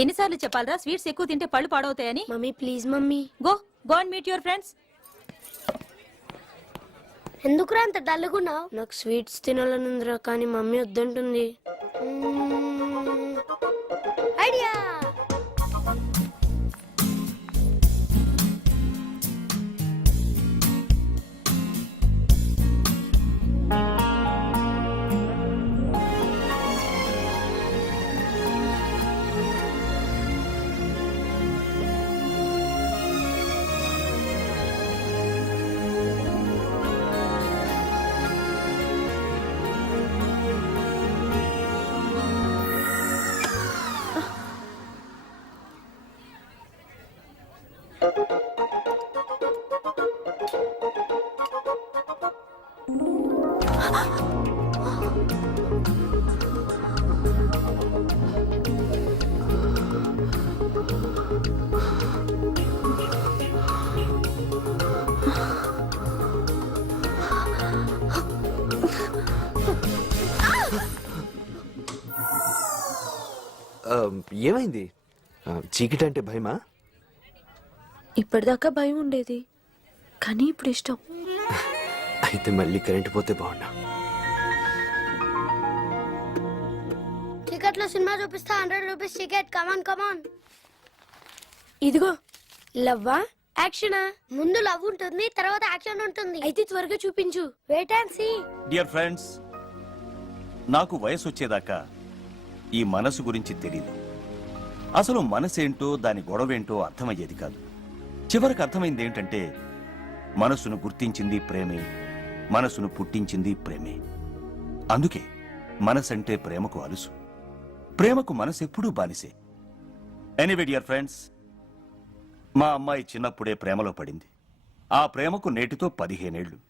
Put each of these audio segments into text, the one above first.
ఎన్నిసార్లు చెప్పాలరా స్వీట్స్ ఎక్కువ తింటే పళ్ళు పాడవుతాయని? Mummy please mummy. Go and meet your friends. ఎందుకురా అంత డల్లుగున్నావు? నాకు స్వీట్స్ తినాలనుందిరా, కానీ మమ్మీ వద్దంటుంది. ఐడియా. ఏమైంది? చీకటి అంటే భయమా? ఇప్పటిదాకా భయం ఉండేది, కానీ ఇప్పుడు ఇష్టం. అయితే మళ్ళీ కరెంట్ పోతే బాగుండా. టికెట్ లో సినిమా చూపిస్తా. 100 రూపీస్ టికెట్. కమాన్ కమాన్. ఇదిగో. లవ్వా యాక్షనా? ముందు లవ్ ఉంటుంది, తర్వాత యాక్షన్ ఉంటుంది. అయితే త్వరగా చూపించు. Wait and see. Dear friends, నాకు వయసు వచ్చేదాకా ఈ మనసు గురించి తెలియదు. అసలు మనసేంటో దాని గొడవేంటో అర్థమయ్యేది కాదు. చివరికి అర్థమైంది ఏంటంటే, మనసును గుర్తించింది ప్రేమే, మనసును పుట్టించింది ప్రేమే. అందుకే మనసంటే ప్రేమకు అలుసు, ప్రేమకు మనసెప్పుడూ బానిసే. ఎనీవే డియర్ ఫ్రెండ్స్, మా అమ్మాయి చిన్నప్పుడే ప్రేమలో పడింది. ఆ ప్రేమకు నేటితో 15 ఏళ్లు.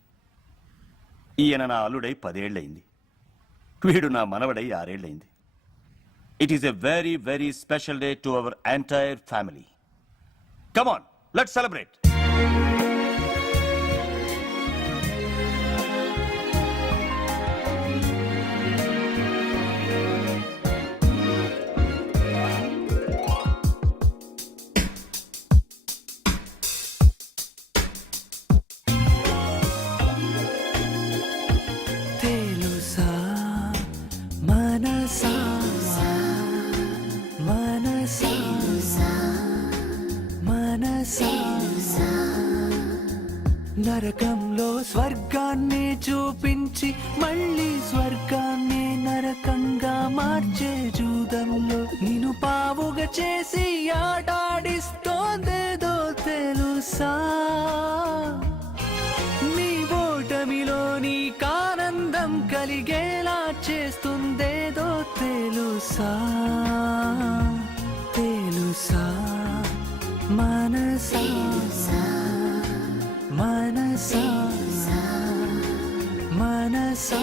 ఈయన నా అల్లుడై 10 ఏళ్లయింది. వీడు నా మనవడై 6 ఏళ్లయింది. It is a very, very special day to our entire family. Come on, let's celebrate. నరకంలో స్వర్గాన్ని చూపించి మళ్ళీ స్వర్గాన్ని నరకంగా మార్చే జూదంలో నిన్ను పావుగా చేసి ఆటాడిస్తోందేదో తెలుసా? నీ ఓటమిలో నీకానందం కలిగేలా చేస్తుందేదో తెలుసా? తెలుసా మనసా? మనసా మనసా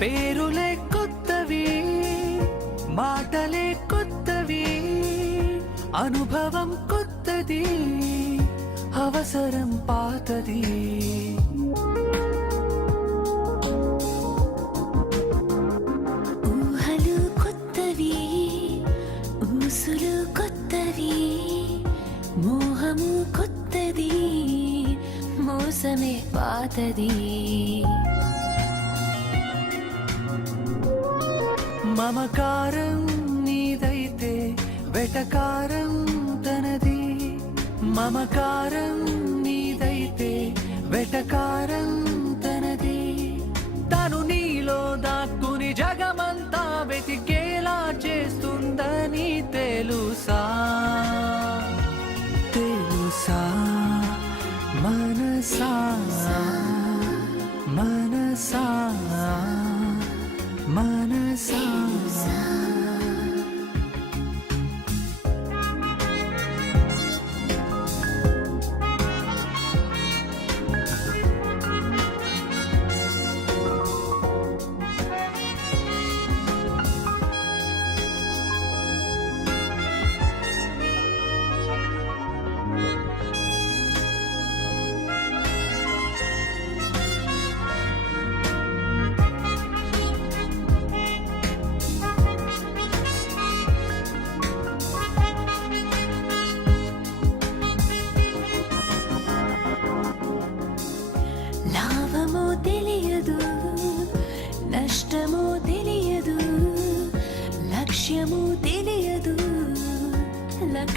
పేరులే కొత్తవి, మాటలే కొత్తవి, అనుభవం కొత్తది, అవసరం పాతది. ఊహలు కొత్తవి, ఊసులు కొత్తవి, మోహము కొత్తది, మోసమే పాతది. మమకారం నీదైతే వెటకారం తనది. మమకారం నీదైతే వెటకారం తనది. తను నీలో దాక్కుని జగమంతా వెతికేలా చేస్తుందని తెలుసా? తెలుసా మనసా? మనసా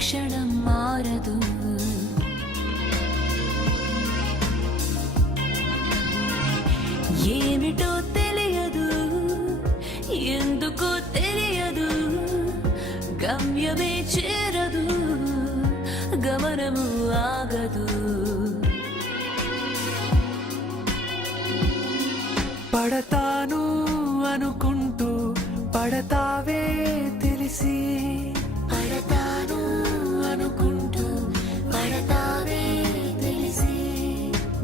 క్షణం మారదు. ఏమిటో తెలియదు, ఎందుకో తెలియదు, గమ్యమే చేరదు, గమనము ఆగదు. పడతాను అనుకుంటూ పడతావే తెలిసి, పడతాను అనుకుంటూ పడతావే తెలిసి,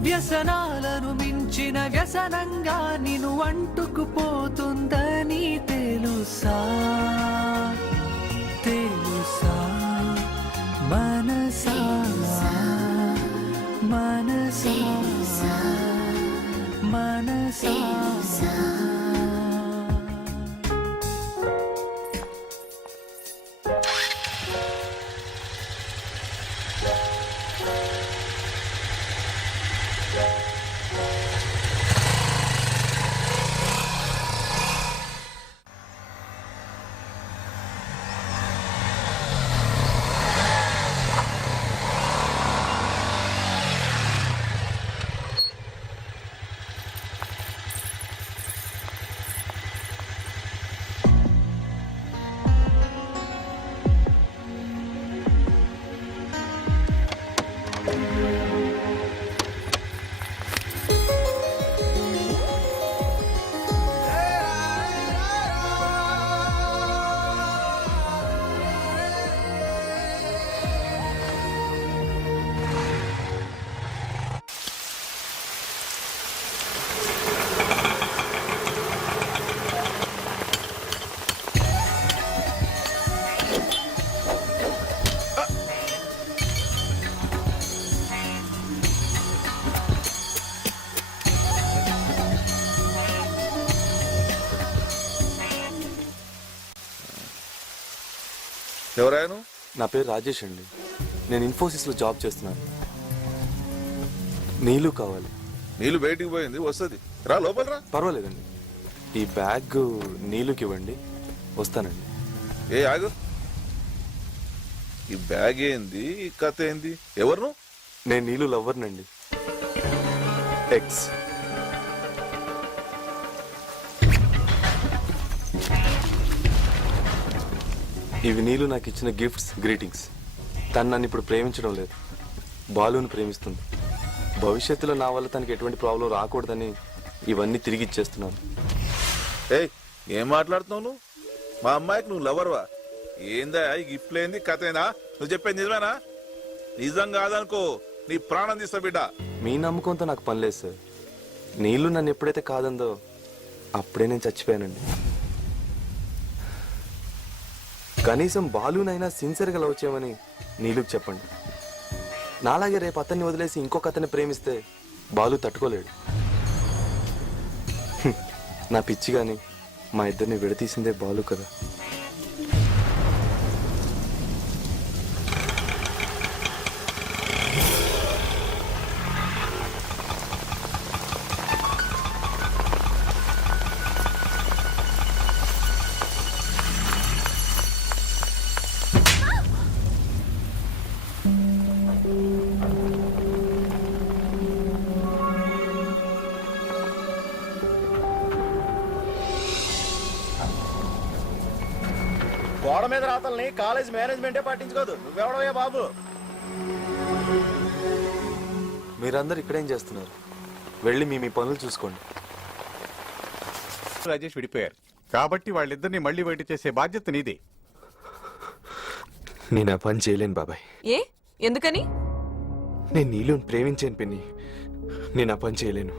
వ్యసనాలను మించిన వ్యసనంగా నిన్ను అంటుకుపోతుందని తెలుసా, తెలుసా మనసా, మనసా, మనసా. ఎవరాయను? నా పేరు రాజేష్ అండి. నేను ఇన్ఫోసిస్లో జాబ్ చేస్తున్నాను. నీళ్ళు కావాలి. నీళ్ళు బయటికి పోయింది, వస్తుంది. రా లోపల రా. పర్వాలేదండి, ఈ బ్యాగ్ నీళ్ళకి ఇవ్వండి, వస్తానండి. ఏ ఆగు, ఈ బ్యాగ్ ఏంది, ఈ కథ ఏంది? ఎవరు నువ్వు? నేను నీళ్ళు లవ్వర్నండి. ఎక్స్. ఇవి నీళ్ళు నాకు ఇచ్చిన గిఫ్ట్స్, గ్రీటింగ్స్. తను నన్ను ఇప్పుడు ప్రేమించడం లేదు, బాలుని ప్రేమిస్తుంది. భవిష్యత్తులో నా వల్ల తనకి ఎటువంటి ప్రాబ్లం రాకూడదని ఇవన్నీ తిరిగి ఇచ్చేస్తున్నాను. ఏయ్, ఏం మాట్లాడుతున్నావు నువ్వు? మా అమ్మాయికి నువ్వు లవర్వా? ఏందా ఈ గిఫ్ట్ లేంది, కథేనా? నువ్వు చెప్పేది నిజమేనా? నిజం కాదనుకో నీ ప్రాణం తీస్తా బిడ్డ. మీ నమ్మకంతో నాకు పని లేదు సార్. నీళ్ళు నన్ను ఎప్పుడైతే కాదందో అప్పుడే నేను చచ్చిపోయానండి. కనీసం బాలునైనా సిన్సియర్గా లవ్ చేయమని నీళ్ళకి చెప్పండి. నాలాగే రేపు అతన్ని వదిలేసి ఇంకొక అతన్ని ప్రేమిస్తే బాలు తట్టుకోలేడు. నా పిచ్చి కానీ మా ఇద్దరిని విడతీసిందే బాలు కదా. గోడ మీద రాతల్ని కాలేజ్ మేనేజ్మెంటే పట్టించుకోదు. నువ్వెవడవయ్యా బాబు? మీరందరూ ఇక్కడేం చేస్తున్నారు? వెళ్ళి మీ పనులు చూసుకోండి. రాజేష్ విడిపోయారు కాబట్టి వాళ్ళిద్దరిని మళ్ళీ బయట చేసే బాధ్యత నీదే. నేను ఆ పని చేయలేను బాబాయ్. ఏ ఎందుకని? నేను నీళ్ళని ప్రేమించాను పిన్ని. నేను ఆ పని చేయలేను.